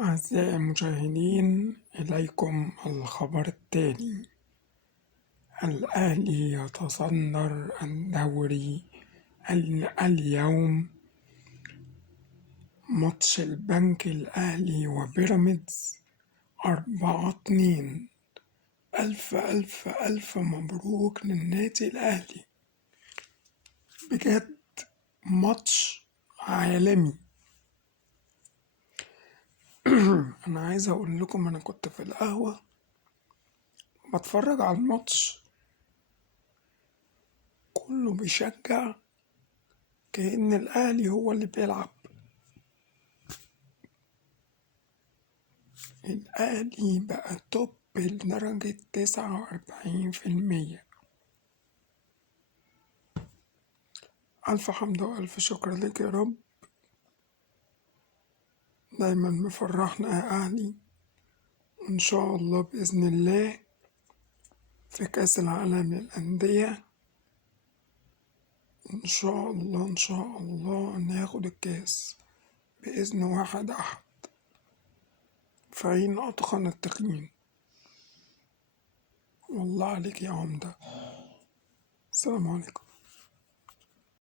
أعزائي المشاهدين، إليكم الخبر التالي: الأهلي يتصدر الدوري اليوم. ماتش البنك الأهلي وبيراميدز 4-2. ألف ألف ألف مبروك للنادي الأهلي، بجد ماتش عالمي. أنا عايز أقول لكم، أنا كنت في القهوة بتفرج على الماتش، كله بيشجع كأن الأهلي هو اللي بيلعب. الأهلي بقى توب لدرجة 49%. ألف حمد وألف شكر لك يا رب، دايما مفرحنا يا أهلي. وإن شاء الله بإذن الله في كأس العالم للأندية، إن شاء الله إن شاء الله ناخد الكاس بإذن واحد أحد، فإن أتقن التقنين. والله عليك يا عمدة. السلام عليكم.